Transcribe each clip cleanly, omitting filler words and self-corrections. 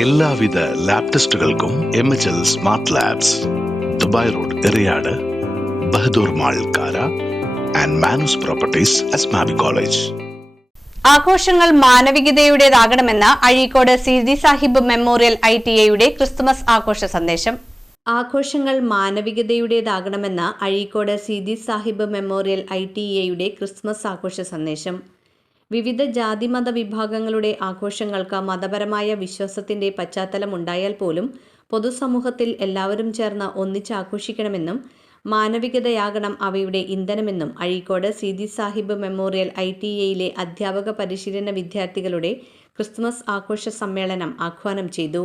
എല്ലാവിധ ലാബ് ടെസ്റ്റുകൾക്കും MHL smart labs, Dubai road, Eriyad, Bahadur mall, Kara and Manus properties, Asmabi college. ആഘോഷങ്ങൾ മാനവികതയുടേതാകണമെന്ന് അഴീക്കോട് സീതി സാഹിബ് മെമ്മോറിയൽ ITIയുടെ ക്രിസ്തുമസ് ആഘോഷ സന്ദേശം. ആഘോഷങ്ങൾ മാനവികതയുടേതാകണമെന്ന് അഴീക്കോട് സീതി സാഹിബ് മെമ്മോറിയൽ ITIയുടെ ക്രിസ്തുമസ് ആഘോഷ സന്ദേശം. വിവിധ ജാതിമത വിഭാഗങ്ങളുടെ ആഘോഷങ്ങൾക്ക് മതപരമായ വിശ്വാസത്തിന്റെ പശ്ചാത്തലം ഉണ്ടായാൽ പോലും പൊതുസമൂഹത്തിൽ എല്ലാവരും ചേർന്ന് ഒന്നിച്ച് ആഘോഷിക്കണമെന്നും മാനവികതയാകണം അവയുടെ ഇന്ധനമെന്നും അഴീക്കോട് സീതി സാഹിബ് മെമ്മോറിയൽ ITIയിലെ അധ്യാപക പരിശീലന വിദ്യാർത്ഥികളുടെ ക്രിസ്തുമസ് ആഘോഷ സമ്മേളനം ആഹ്വാനം ചെയ്തു.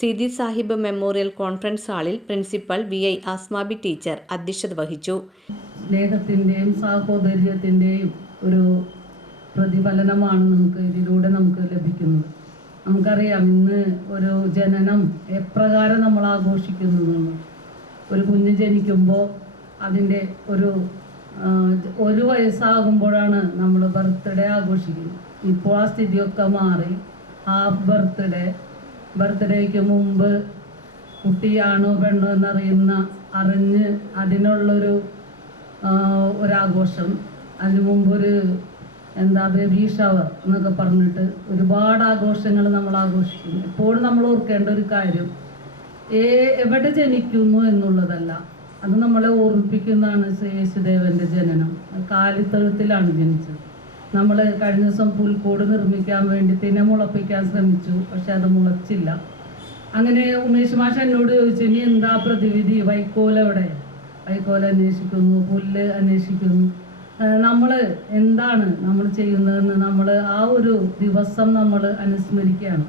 സീതി സാഹിബ് മെമ്മോറിയൽ കോൺഫറൻസ് ഹാളിൽ പ്രിൻസിപ്പൽ VI ആസ്മാബി ടീച്ചർ അധ്യക്ഷത വഹിച്ചു. സ്നേഹത്തിൻ്റെയും സാഹോദര്യത്തിൻ്റെയും ഒരു പ്രതിഫലനമാണ് ഇതിലൂടെ നമുക്ക് ലഭിക്കുന്നത്. നമുക്കറിയാം ഇന്ന് ഒരു ജനനം എപ്രകാരം നമ്മൾ ആഘോഷിക്കുന്നു. ഒരു കുഞ്ഞ് ജനിക്കുമ്പോൾ അതിൻ്റെ ഒരു വയസ്സാകുമ്പോഴാണ് നമ്മൾ ബർത്ത്ഡേ ആഘോഷിക്കുന്നത്. ഇപ്പോൾ ആ സ്ഥിതിയൊക്കെ മാറി ഹാഫ് ബർത്ത്ഡേക്ക് മുമ്പ് കുട്ടിയാണോ പെണ്ണോ അറിഞ്ഞ് അതിനുള്ളൊരു ഒരാഘോഷം, അതിനു മുമ്പൊരു ബേബി ഷവർ എന്നൊക്കെ പറഞ്ഞിട്ട് ഒരുപാട് ആഘോഷങ്ങൾ നമ്മൾ ആഘോഷിക്കുന്നു. എപ്പോഴും നമ്മൾ ഓർക്കേണ്ട ഒരു കാര്യം എവിടെ ജനിക്കുന്നു എന്നുള്ളതല്ല, അത് നമ്മളെ ഓർമ്മിപ്പിക്കുന്നതാണ് യേശുദേവന്റെ ജനനം. കാലിത്തൊഴുത്തിലാണ് ജനിച്ചത്. നമ്മൾ കഴിഞ്ഞ ദിവസം പുൽക്കൂട് നിർമ്മിക്കാൻ വേണ്ടി തിനെ മുളപ്പിക്കാൻ ശ്രമിച്ചു, പക്ഷെ അത് മുളച്ചില്ല. അങ്ങനെ ഉമേഷ് മാഷ് എന്നോട് ചോദിച്ചു, ഇനി എന്താ പ്രതിവിധി? വൈക്കോൽ അന്വേഷിക്കുന്നു, പുല്ല് അന്വേഷിക്കുന്നു. നമ്മൾ എന്താണ് നമ്മൾ ചെയ്യുന്നതെന്ന് നമ്മൾ ആ ഒരു ദിവസം നമ്മൾ അനുസ്മരിക്കുകയാണ്.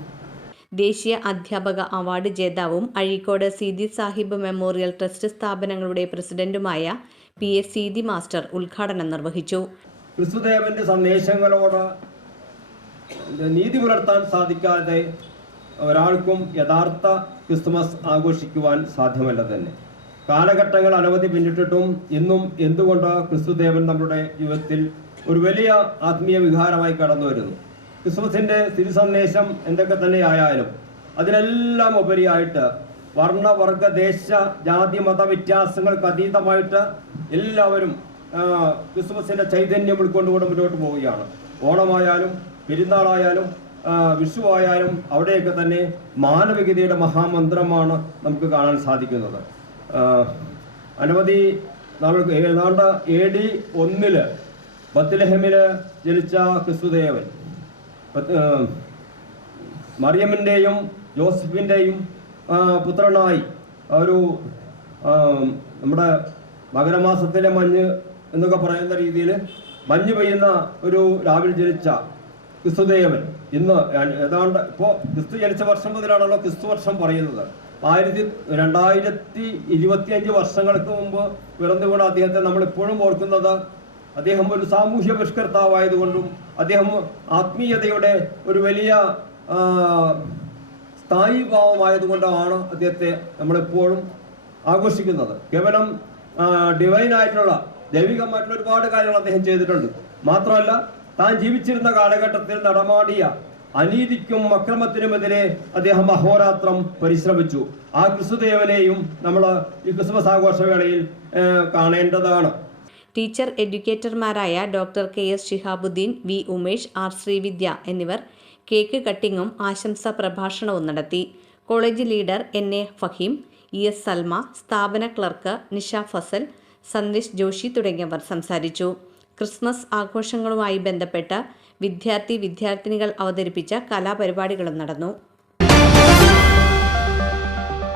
ദേശീയ അധ്യാപക അവാർഡ് ജേതാവും അഴീക്കോട് സീതി സാഹിബ് മെമ്മോറിയൽ ട്രസ്റ്റ് സ്ഥാപനങ്ങളുടെ പ്രസിഡന്റുമായ PS സീതി മാസ്റ്റർ ഉദ്ഘാടനം നിർവഹിച്ചു. ക്രിസ്തുദേവന്റെ സന്ദേശങ്ങളോട് നീതി പുലർത്താൻ സാധിക്കാതെ ഒരാൾക്കും യഥാർത്ഥ ക്രിസ്തുമസ് ആഘോഷിക്കുവാൻ സാധ്യമല്ല തന്നെ. കാലഘട്ടങ്ങൾ അനവധി പിന്നിട്ടിട്ടും ഇന്നും എന്തുകൊണ്ട് ക്രിസ്തുദേവൻ നമ്മുടെ ജീവിതത്തിൽ ഒരു വലിയ ആത്മീയ വികാരമായി കടന്നു വരുന്നു. ക്രിസ്തുമസിന്റെ സ്ഥിതി സന്ദേശം എന്തൊക്കെ തന്നെ ആയാലും അതിനെല്ലാം ഉപരിയായിട്ട് വർണ്ണ, വർഗ, ദേശ, ജാതി, മത വ്യത്യാസങ്ങൾക്ക് അതീതമായിട്ട് എല്ലാവരും ക്രിസ്തുമസിന്റെ ചൈതന്യം ഉൾക്കൊണ്ടുകൊണ്ട് മുന്നോട്ട് പോവുകയാണ്. ഓണമായാലും പെരുന്നാളായാലും വിഷുവായാലും അവിടെയൊക്കെ തന്നെ മാനവികതയുടെ മഹാമന്ത്രമാണ് നമുക്ക് കാണാൻ സാധിക്കുന്നത്. അനവധി ഏതാണ്ട് AD 1 ബത്ലഹേമില് ജനിച്ച ക്രിസ്തുദേവൻ മറിയമിൻ്റെയും ജോസഫിൻ്റെയും പുത്രനായി ഒരു നമ്മുടെ മകരമാസത്തിലെ മഞ്ഞ് എന്നൊക്കെ പറയുന്ന രീതിയിൽ മഞ്ഞ് പെയ്യുന്ന ഒരു രാവിലെ ജനിച്ച ക്രിസ്തുദേവൻ ഇന്ന് ഏതാണ്ട് ഇപ്പോൾ ക്രിസ്തു ജനിച്ച വർഷം മുതലാണല്ലോ ക്രിസ്തു വർഷം പറയുന്നത്. 2025 വർഷങ്ങൾക്ക് മുമ്പ് പിറന്നുകൂടെ അദ്ദേഹത്തെ നമ്മൾ ഇപ്പോഴും ഓർക്കുന്നത് അദ്ദേഹം ഒരു സാമൂഹ്യ പരിഷ്കർത്താവായതുകൊണ്ടും അദ്ദേഹം ആത്മീയതയുടെ ഒരു വലിയ സ്ഥായി ഭാവമായതുകൊണ്ടാണ് അദ്ദേഹത്തെ നമ്മളെപ്പോഴും ആഘോഷിക്കുന്നത്. കേവലം ഡിവൈനായിട്ടുള്ള ദൈവികമായിട്ടുള്ള ഒരുപാട് കാര്യങ്ങൾ അദ്ദേഹം ചെയ്തിട്ടുണ്ട്. മാത്രമല്ല താൻ ജീവിച്ചിരുന്ന കാലഘട്ടത്തിൽ നടമാടിയ അനീതിക്കും അക്രമത്തിനുമെതിരെ അദ്ദേഹം അഹോരാത്രം പരിശ്രമിച്ചു. ആ ക്രിസ്തുദേവനെയും നമ്മൾ ഈ ക്രിസ്മസ് ആഘോഷവേളയിൽ കാണേണ്ടതാണ്. ടീച്ചർ എഡ്യൂക്കേറ്റർമാരായ doctor KS Shihabuddin, V Umesh, R Srividya എന്നിവർ കേക്ക് കട്ടിങ്ങും ആശംസാ പ്രഭാഷണവും നടത്തി. College leader NA Faheem, ES Salma, സ്ഥാപന ക്ലർക്ക് നിഷ ഫസൽ, സന്ദേശ് ജോഷി തുടങ്ങിയവർ സംസാരിച്ചു. ക്രിസ്മസ് ആഘോഷങ്ങളുമായി ബന്ധപ്പെട്ട് വിദ്യാർത്ഥിനികൾ അവതരിപ്പിച്ച കലാപരിപാടികളും നടന്നു.